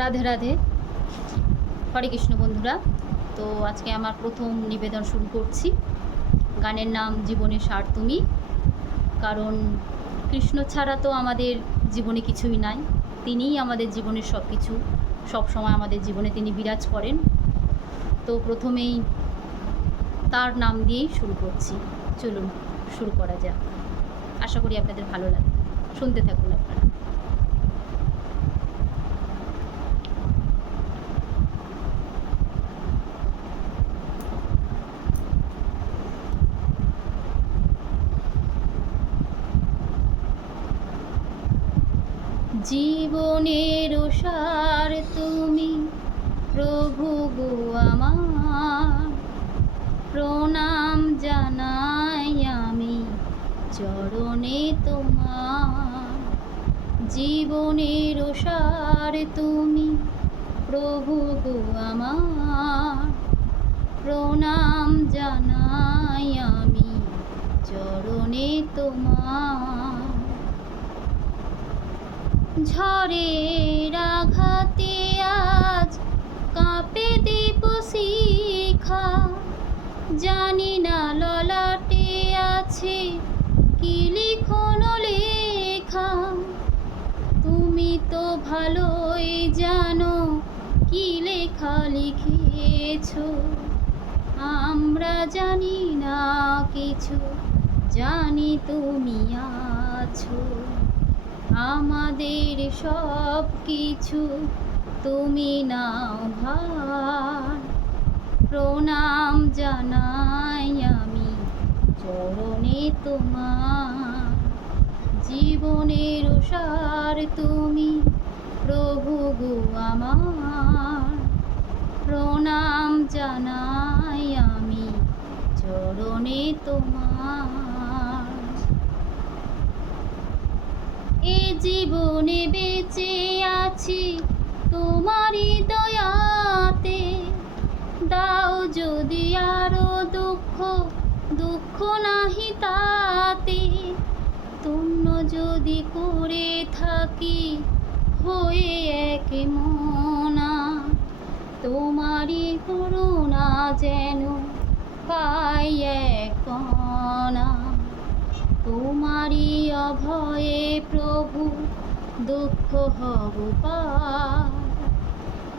রাধে রাধে, হরে কৃষ্ণ বন্ধুরা। তো আজকে আমার প্রথম নিবেদন শুরু করছি। গানের নাম জীবনের সার তুমি। কারণ কৃষ্ণ ছাড়া তো আমাদের জীবনে কিছুই নাই। তিনিই আমাদের জীবনের সব কিছু, সবসময় আমাদের জীবনে তিনি বিরাজ করেন। তো প্রথমেই তার নাম দিয়েই শুরু করছি। চলুন শুরু করা যাক। আশা করি আপনাদের ভালো লাগবে, শুনতে থাকুন আপনারা। জীবনের সার তুমি প্রভু গো আমার, প্রণাম জানাই আমি চরণে তোমার। জীবনের সার তুমি প্রভু গো আমার, প্রণাম জানাই আমি চরণে তোমার। ঝড়ের আঘাতে আজ কাঁপে দীপ শিখা, জানি না ললাটে আছে কি লিখন লেখা। তুমি তো ভালোই জানো কি লেখা লিখেছ, আমরা জানি না কিছু, জানি তুমি আছো। আমাদের সব কিছু তুমি নাও ভার, প্রণাম জানাই আমি চরণে তোমার। জীবনের সার তুমি প্রভু গো আমার, প্রণাম জানাই আমি চরণে তোমার। এ জীবনে বেঁচে আছি তোমারই দয়াতে, দাও যদি আরো দুঃখ, দুঃখ নাহি তাতে। তুণ্য যদি করে থাকি হয়ে এক মনা, তোমারই করুণা যেন পাই এক কণা। তোমারই অভয়ে প্রভু দুঃখ হব পার,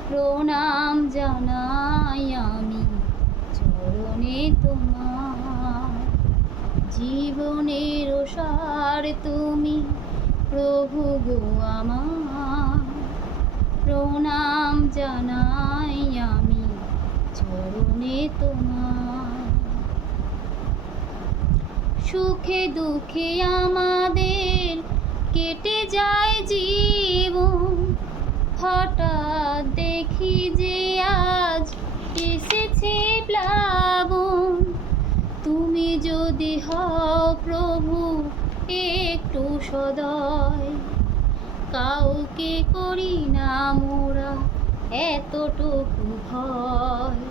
প্রণাম জানাই আমি চরণে তোমার। জীবনের সার তুমি প্রভু গো আমার, প্রণাম জানাই আমি চরণে তোমার। সুখে দুঃখে আমাদের কেটে যায় জীবন, হঠাৎ দেখি যে আজ এসেছে প্লাবন। তুমি যদি হও প্রভু একটু সদয়, কাউকে করি না মোরা এতটুকু ভয়।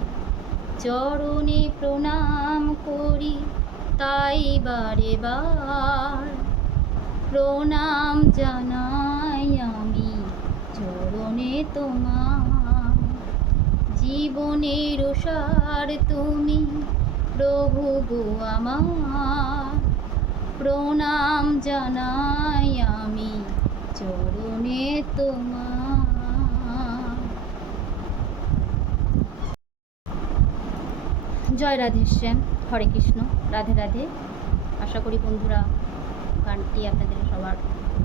চরণে প্রণাম করি তাই বারে বার, প্রণাম জানাই আমি চরণে তোমার। জীবনের সার তুমি প্রভু গো আমার, প্রণাম জানাই আমি চরণে তোমার। জয় রাধেশ্যাম, হরে কৃষ্ণ, রাধে রাধে। আশা করি বন্ধুরা গানটি আপনাদের সবার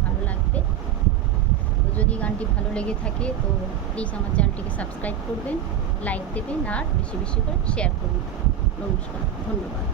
ভালো লাগবে। তো যদি গানটি ভালো লেগে থাকে তো প্লিজ আমার চ্যানেলটিকে সাবস্ক্রাইব করবেন, লাইক দেবেন আর বেশি বেশি করে শেয়ার করুন। নমস্কার, ধন্যবাদ।